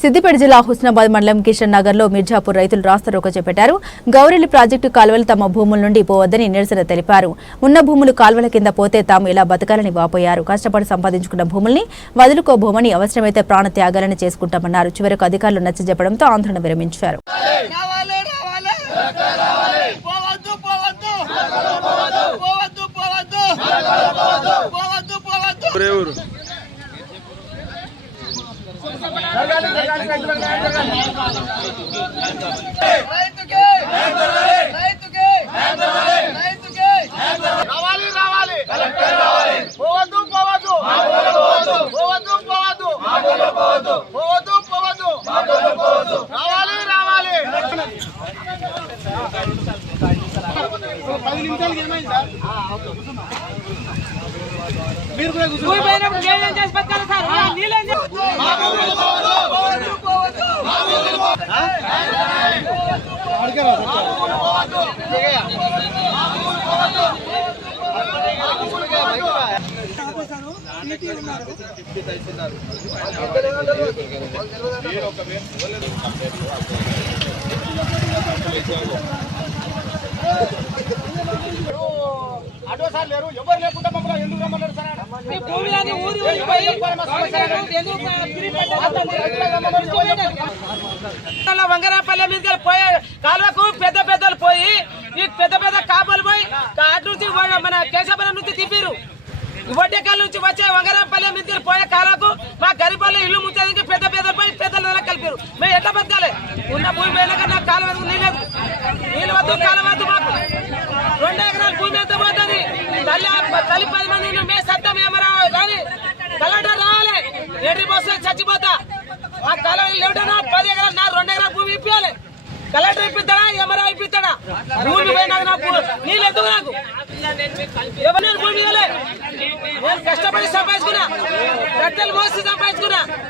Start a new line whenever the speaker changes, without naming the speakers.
సిద్దిపేట జిల్లా హుస్నాబాద్ మండలం కిషన్ నగర్లో మిర్జాపూర్ రైతులు రాస్తారోకో చేపట్టారు. గౌరెల్లి ప్రాజెక్టు కాలువలు తమ భూముల నుండి పోవద్దని నిరసన తెలిపారు. ఉన్న భూములు కాలువల కింద పోతే తాము ఇలా బతకాలని వాపోయారు. కష్టపడి సంపాదించుకున్న భూముల్ని వదులుకోబోమని అవసరమైతే ప్రాణ త్యాగాలని చేసుకుంటామన్నారు. చివరకు అధికారులు నచ్చజెప్పడంతో ఆందోళన విరమించారు.
రావాలి రావాలి పోవద్దు రైతుకి రైతుకి రైతుకి రావాలి రావాలి పోవద్దు పోవద్దు పోవద్దు పోవద్దు పోవద్దు పోవద్దు రావాలి రావాలి పది నిమిషాలకి ఏమైంది సార్? మీరు కూడా
భూమి పోయినప్పుడు చేసి బతకాలి సార్ ఆ, నీళ్ళని చేసి-
పోవద్దు పోవద్దు అడ్వసార్ లేరు ఎవరు లేకుండా మమ్మల్ని ఎందుకు రమ్మన్నారు సార్ ఆడ?
మీ భూమిలోని ఊరి ఎందుకు? వంగరాపల్లె మీద పోయే కాలువకు పెద్ద పెద్దలు పోయి ఈ పెద్ద పెద్ద కాపలు పోయి అటు నుంచి మన- మన నుంచి తిప్పిరు వడ్డేకాల నుంచి వచ్చే వంగరాపల్లె మీద పోయే కాలువకు మా గరిపల్లి ఇల్లు ముచ్చేది పెద్ద పెద్దలు పోయి పెద్దల కలిపారు మేము ఎట్లా బతకాలి? ఉన్న భూమి మీద నాకు కాలువ నీళ్ళు వద్దు. నీళ్ళు వద్దు కాలువ వద్దు మాకు. రెండు ఎకరాల భూమి ఎంత పోతుంది? తల్లి తల్లి పది మంది మే సత్తం ఏమరా కానీ కలెక్టర్ రావాలి ఎడ్రి బస్సు చచ్చిపోతా. ఆ కలెక్టర్ ఎవడన్నా పది ఎకరాలు నా రెండు ఎకరాల భూమి ఇప్పించాలి కలెక్టర్ ఇప్పిస్తాడా? ఏమరా ఇప్పిస్తాడా? భూమి పోయినాక నాకు నీళ్ళు ఎందుకు నాకు? ఎవరు భూమి కష్టపడి సంపాదించుకున్నా. కట్టెలు మోసి సంపాదించుకున్నా.